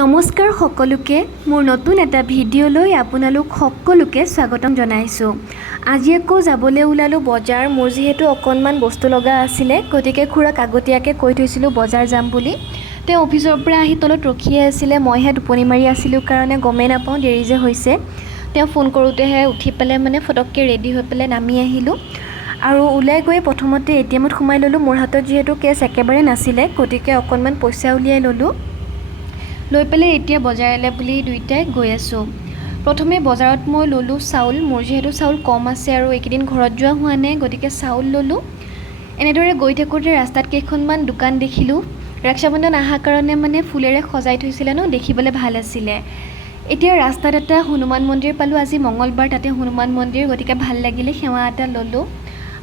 নমস্কাৰ সকলোকে মোৰ নতুন এটা ভিডিঅ'লৈ আপোনালোক সকলোকে স্বাগতম জনাইছোঁ। আজি আকৌ যাবলৈ ওলালোঁ বজাৰ। মোৰ যিহেতু অকণমান বস্তু লগা আছিলে, গতিকে খুৰাক আগতীয়াকৈ কৈ থৈছিলোঁ বজাৰ যাম বুলি। তেওঁ অফিচৰ পৰা আহি তলত ৰখিয়ে আছিলে, মইহে টোপনি মাৰি আছিলোঁ কাৰণে গমেই নাপাওঁ দেৰি যে হৈছে। তেওঁ ফোন কৰোঁতেহে উঠি পেলাই ফটককৈ ৰেডি হৈ পেলাই নামি আহিলোঁ আৰু ওলাই গৈ প্ৰথমতে ATMত সোমাই ল'লোঁ। মোৰ হাতত যিহেতু কেছ একেবাৰে নাছিলে, গতিকে অকণমান পইচা উলিয়াই ল'লোঁ। লৈ পেলাই এতিয়া বজাৰলৈ বুলি দুইটাই গৈ আছোঁ। প্ৰথমে বজাৰত মই ল'লোঁ চাউল। মোৰ যিহেতু চাউল কম আছে আৰু এইকেইদিন ঘৰত যোৱা হোৱা নাই, গতিকে চাউল ল'লোঁ। এনেদৰে গৈ থাকোঁতে ৰাস্তাত কেইখনমান দোকান দেখিলোঁ। ৰক্ষাবন্ধন অহাৰ কাৰণে ফুলেৰে সজাই থৈছিলে ন, দেখিবলৈ ভাল আছিলে। এতিয়া ৰাস্তাত এটা হনুমান মন্দিৰ পালোঁ। আজি মঙলবাৰ, তাতে হনুমান মন্দিৰ, গতিকে ভাল লাগিলে, সেৱা এটা ল'লোঁ।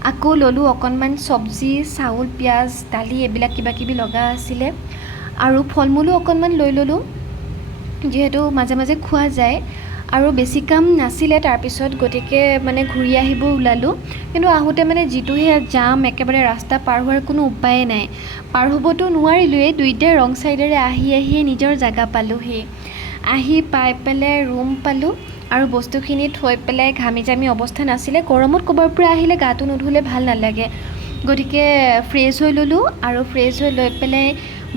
আকৌ ল'লোঁ অকণমান চব্জি, চাউল, পিঁয়াজ, দালি এইবিলাক কিবাকিবি লগা আছিলে আৰু ফল মূলো অকণমান লৈ ল'লোঁ, যিহেতু মাজে মাজে খোৱা যায়। আৰু বেছি কাম নাছিলে তাৰপিছত, গতিকে ঘূৰি আহিব ওলালোঁ। কিন্তু আহোঁতে যিটোহে জাম, একেবাৰে ৰাস্তা পাৰ হোৱাৰ কোনো উপায়ে নাই। পাৰ হ'বতো নোৱাৰিলোৱেই, দুইটাই ৰং ছাইডেৰে আহিয়ে নিজৰ জেগা পালোঁহি। আহি পাই পেলাই ৰুম পালোঁ আৰু বস্তুখিনি থৈ পেলাই ঘামি জামি অৱস্থা নাছিলে। গৰমত ক'ৰবাৰ পৰা আহিলে গাটো নুধুলে ভাল নালাগে, গতিকে ফ্ৰেছ হৈ ল'লোঁ আৰু ফ্ৰেছ হৈ লৈ পেলাই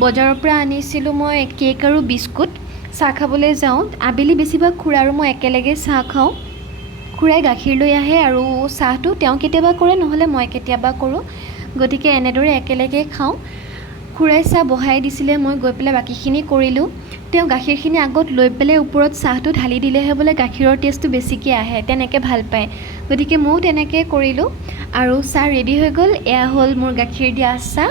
বজাৰৰ পৰা আনিছিলোঁ মই কেক আৰু বিস্কুট। চাহ খাবলৈ যাওঁ। আবেলি বেছিভাগ খুৰা আৰু মই একেলগে চাহ খাওঁ। খুৰাই গাখীৰ লৈ আহে আৰু চাহটো তেওঁ কেতিয়াবা কৰে, নহ'লে মই কেতিয়াবা কৰোঁ, গতিকে এনেদৰে একেলগে খাওঁ। খুৰাই চাহ বহাই দিছিলে, মই গৈ পেলাই বাকীখিনি কৰিলোঁ। তেওঁ গাখীৰখিনি আগত লৈ পেলাই ওপৰত চাহটো ঢালি দিলেহে বোলে গাখীৰৰ টেষ্টটো বেছিকৈ আহে, তেনেকৈ ভাল পায়, গতিকে ময়ো তেনেকৈ কৰিলোঁ আৰু চাহ ৰেডি হৈ গ'ল। এয়া হ'ল মোৰ গাখীৰ দিয়া চাহ।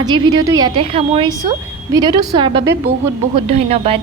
আজিৰ ভিডিঅ'টো ইয়াতে সামৰিছোঁ। ভিডিঅ'টো চোৱাৰ বাবে বহুত বহুত ধন্যবাদ।